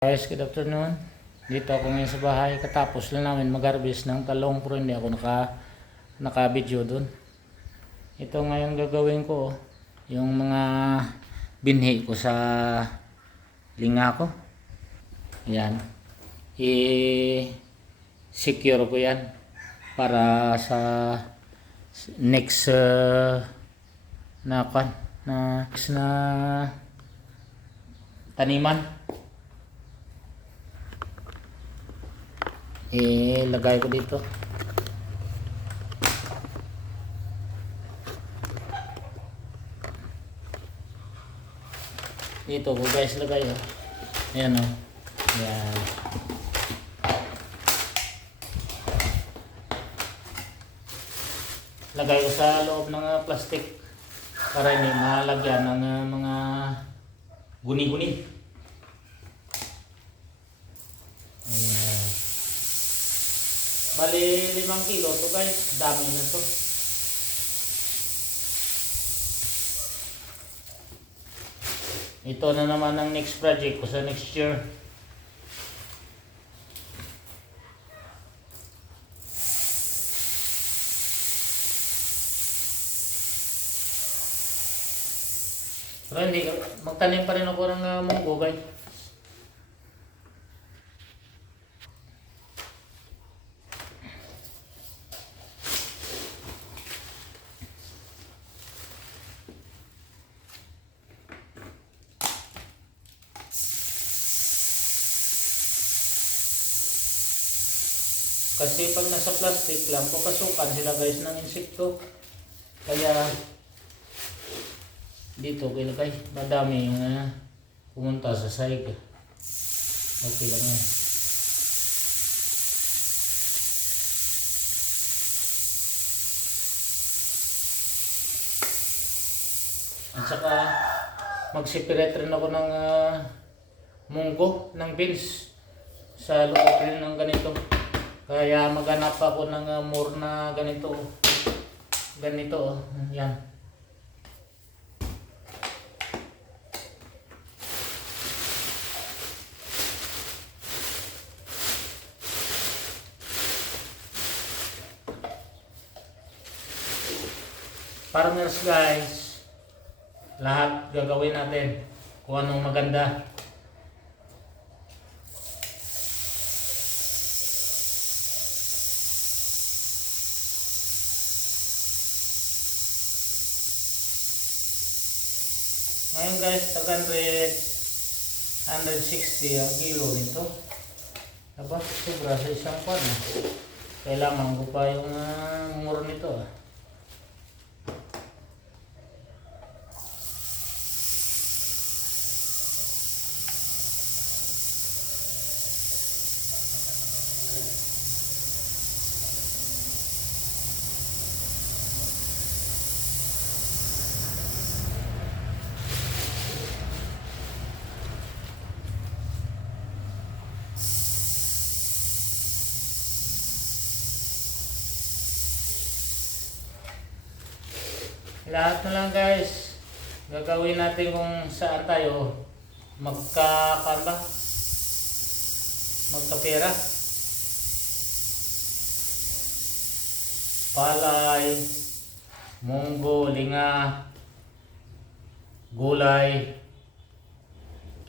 Guys, good afternoon. Dito ako ngayon sa bahay. Katapos lang namin mag-harvest ng talong pero hindi ako naka-video dun. Ito ngayon gagawin ko, yung mga binhi ko sa linga ko. Yan. I-secure ko yan para sa next na taniman. Ilagay ko dito. Dito ko guys lagay. Ayan o. Ayan. Lagay ko sa loob ng plastic para hindi malagyan ng mga guni-guni. Ayan. Bali 5 kilo to guys, dami na to. Ito na naman ang next project ko sa next year. Pero hindi, magtanim pa rin ako ng munggo guys. Kasi pag nasa plastic lang, pupasukan sila guys ng insekto. Kaya dito ilagay, madami yung pumunta sa sahig. Okay lang yan. At saka mag-separate rin ako ng munggo, ng beans sa loob rin ng ganito. Kaya maghanap ako ng more na ganito. Ganito, yan. Farmers guys, lahat gagawin natin kung anong maganda. Ngayon guys, 160 ang kilo nito. Aba, sobra sa isang pan. Kailangan ko pa yung mura nito. Lahat na lang guys, gagawin natin kung saan tayo magkapera. Palay, munggo, linga, gulay,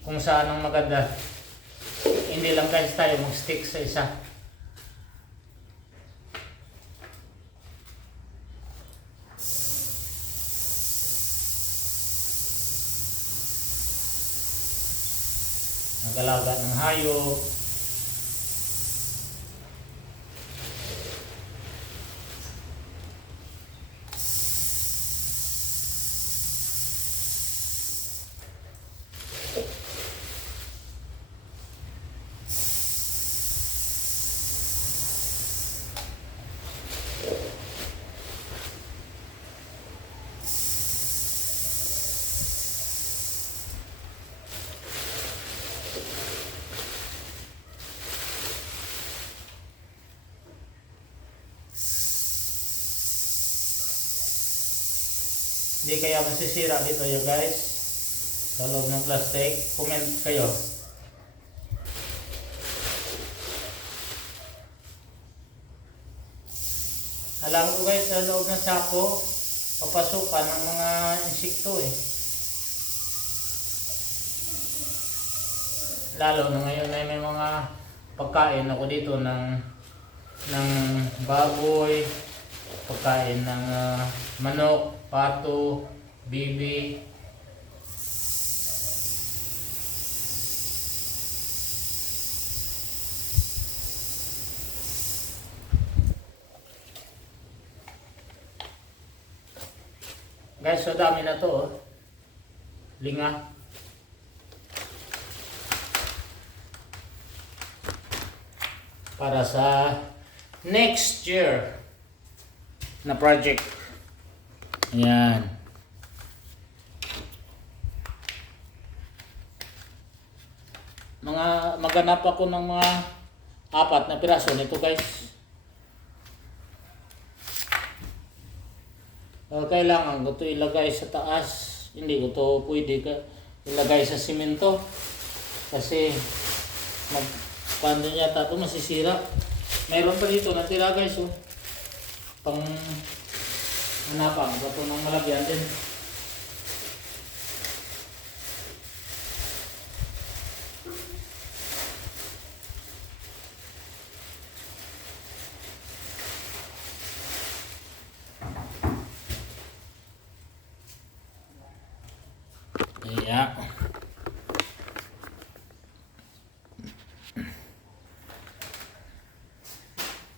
kung saan ang maganda. Hindi lang guys tayo mag-stick sa isa. Nag-alaga ng hayop. Hindi kaya masisira dito guys sa loob ng plastic. Comment kayo Alam ko guys, sa loob ng sako, papasukan ng mga insekto eh. Lalo na ngayon ay may mga pagkain ako dito ng baboy, pagkain ng manok, pato, bibi. Guys, so dami na to oh. Linga. Para sa next year na project. Ayan. Maghanap ako ng mga 4 na piraso nito guys. Kailangan ko ito ilagay sa taas. Hindi ko ito pwede ilagay sa simento. Kasi paano niya ito masisira. Mayroon pa dito natira guys. Oh. Pang hanapan. Ito ng malagyan din. Yeah.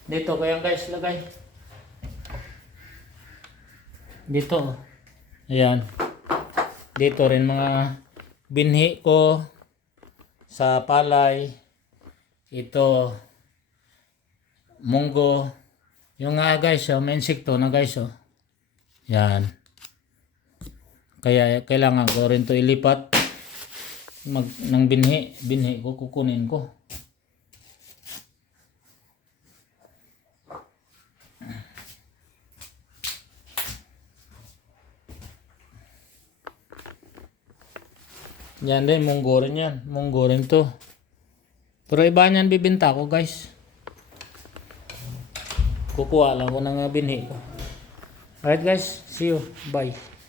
Dito ko yan guys lagay. Dito. Ayan. Dito rin mga binhi ko sa palay. Ito munggo. Yung guys, may insekto na guys oh. Yan. Kaya kailangan ko rin to ilipat ng binhi ko kukunin ko. Yan din, munggo rin yan. Munggo rin to. Pero iba niyan bibenta ko guys. Kukuha lang ko ng binhi ko. Alright guys, see you. Bye.